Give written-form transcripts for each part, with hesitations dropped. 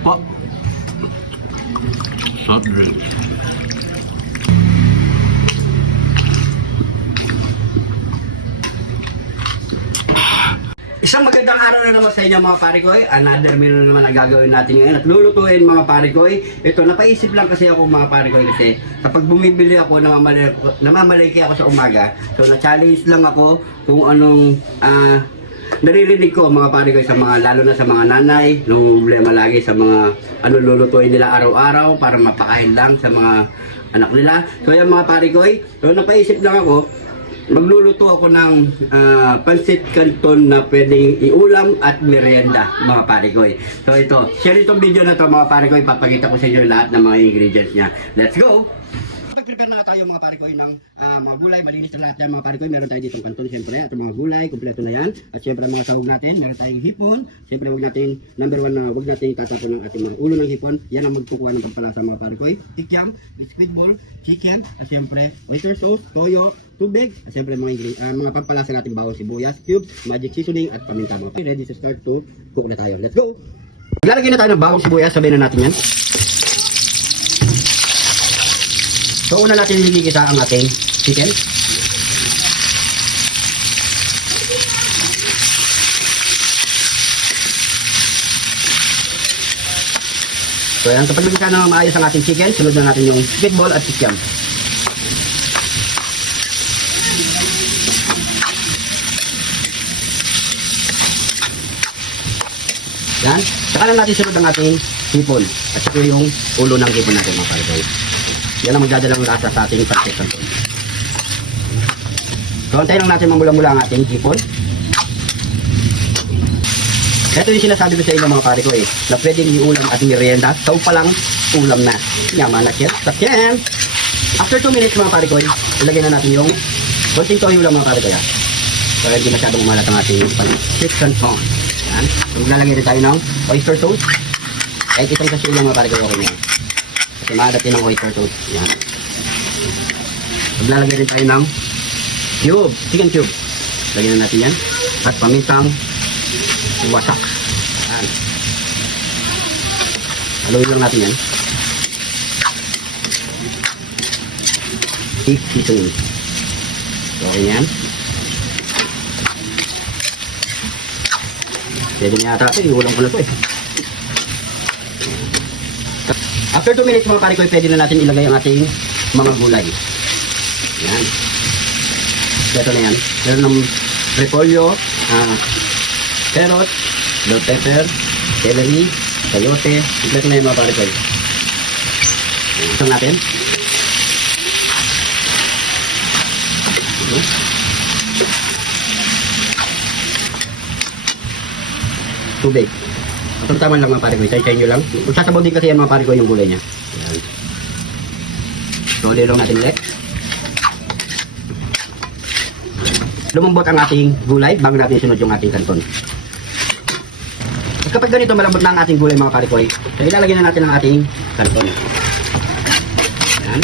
po. Soft drinks. Isang magandang araw na naman sa inyo mga pare ko. Another meal na naman ang gagawin natin ngayon at lulutuin mga pare ko. Ito, napaisip lang kasi ako mga pare ko kasi kapag bumibili ako, namamalengke ako sa umaga. So na-challenge lang ako kung anong naririnig ko mga pare ko sa mga, lalo na sa mga nanay, no problema lagi sa mga lulutuin nila araw-araw para mapakain lang sa mga anak nila. So yan mga pare ko, so napaisip lang ako, magluluto ako ng pancit canton na pwedeng iulam at merienda mga pare ko. So ito, share itong video na to mga pare ko, ipapakita ko sa inyo lahat ng mga ingredients niya. Let's go! Prepare na tayo mga pare ko ng mga gulay, malinis na lahat yan mga pare ko. Meron tayo ditong canton siyempre at mga gulay, kompleto na yan. At siyempre mga sahog natin, meron tayong hipon. Siyempre huwag natin, number one na huwag natin tatapon ng ating mga ulo ng hipon. Yan ang magkukuha ng pampalasa mga pare ko. Tikyam, squid ball, chicken, at siyempre oyster sauce, toyo, tubig, at siyempre mga pampalasa natin, bawang sibuyas, cubes, magic seasoning, at paminta mga pare. Ready to start to cook na tayo. Let's go! Lalagyan na tayo ng bawang sibuyas, sabihin na natin yan. So una natin iligisa ang ating chicken. So yan, kapag nagigisa na maayos ang ating chicken, sunod na natin yung squid ball at kikiam. Yan, saka lang natin sunod ang ating hipon. At saka yung ulo ng hipon natin mga pare. Yan ang magdadalang lasa sa ating pancit canton. So, antayin lang natin mamula-mula ang ating hipon. Ito yung sinasabi ko sa inyo mga pare ko na pwedeng iulam at merienda. So pa lang, ulam na. Yaman na kyan. Sakyan! After 2 minutes mga pare ko, ilagay na natin yung konting toyo lang mga pare ko. So, hindi masyadong umalat ang ating pancit canton. Yan. So, maglalagay rin tayo ng oyster sauce. Kahit isang sachet lang mga pare ko, okay na. Kasi maalat din ang oyster sauce. Yan. Maglalagay rin tayo ng cube, chicken cube. Lagyan na natin yan. At pamintang wasak. Yan. Haluin lang natin yan. Beef seasoning. Okay yan. Pwede na yata ito. Iulang ko na ito After 2 minutes mga pare ko, pwede na natin ilagay ang ating mga gulay. Yan. Ito na yan. Meron ng repolyo, carrot, bell pepper, celery, sayote. Ito na yan mga pare ko. Ito natin. Tubig. Itong tama lang mga pare ko, itay-tay nyo lang. Kung sasabaw din kasi yan mga pare ko yung gulay niya. Ayan. So, lilong natin ulit. Lumambot ang ating gulay bago natin sunod yung ating canton. At kapag ganito malambot na ang ating gulay mga pare ko, so ilalagyan na natin ang ating canton. Ayan.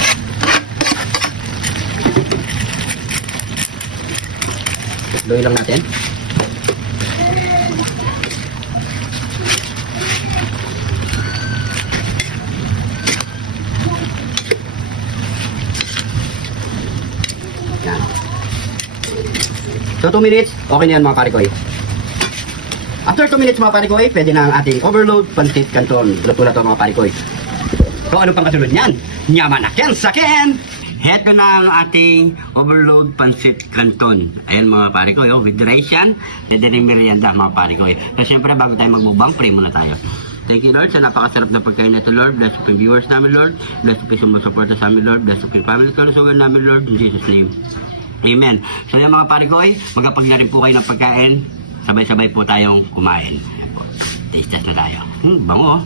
Luin lang natin. So 2 minutes, okay na yan mga pare ko. After 2 minutes mga pare ko, pwede na ang ating overload pancit canton. Luto na ito mga pare ko. So ano pang kasunod niyan? Yaman na ken saken! Heto na ang ating overload pancit canton. Ayan mga pare ko, with rice yan. Pwede rin merienda mga pare ko. So syempre bago tayo magbubang, pray muna tayo. Thank you Lord sa napakasarap na pagkain na ito Lord. Bless po yung viewers namin Lord. Bless po yung sumusuporta sa amin Lord. Bless po yung family kalusugan namin Lord. In Jesus name. Amen. So yung mga pare ko, magkapag na rin po kayo ng pagkain. Sabay-sabay po tayong kumain. Ayan po. Taste test na tayo. Bango.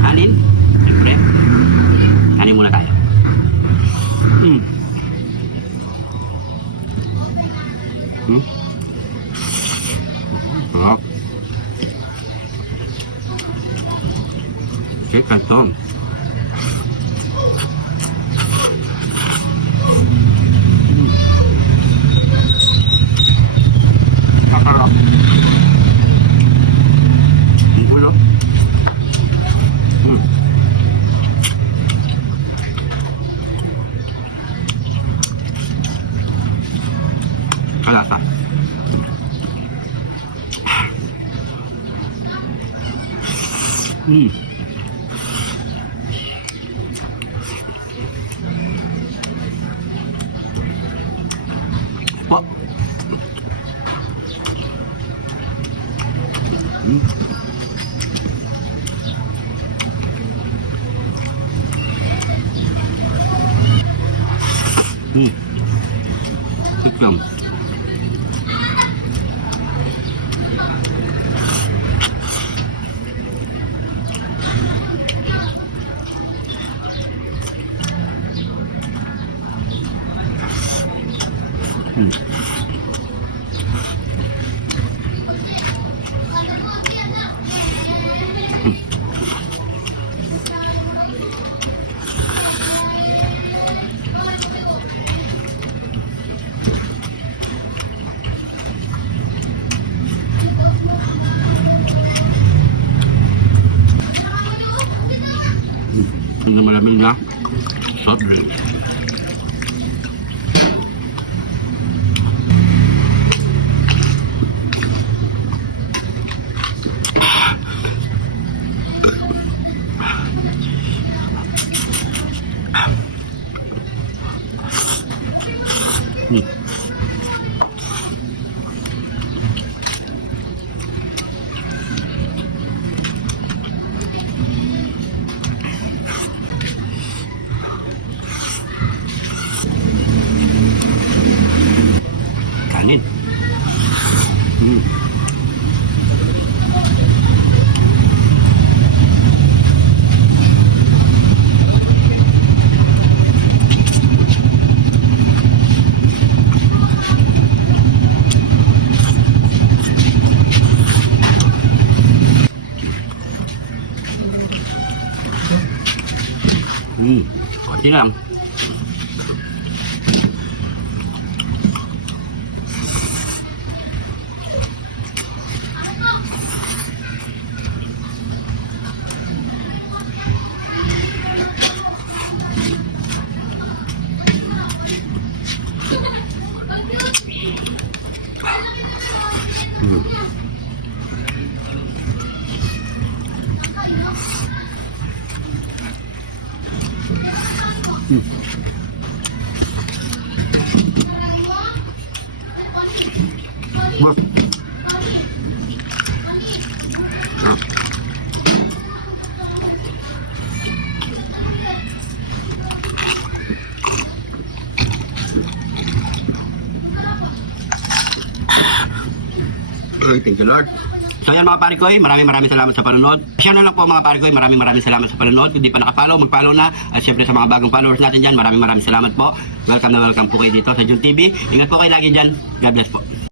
Kanin. Siyempre. Kanin muna tayo. Okay, kanton. Masarap. Mm. Po. Mm. Mm. Tikam. Mm. Ang malamig na soft drinks. Hmm. Kanin. Hmm. Konti lang. Wah. Thank you, Lord. So yan mga pare ko, maraming salamat sa panonood. Share na lang po mga pare ko, maraming salamat sa panonood. Kung di pa nakapollow, mag-follow na. At syempre sa mga bagong followers natin dyan, maraming salamat po. Welcome na welcome po kayo dito sa Jun TV. Ingat po kayo lagi dyan. God bless po.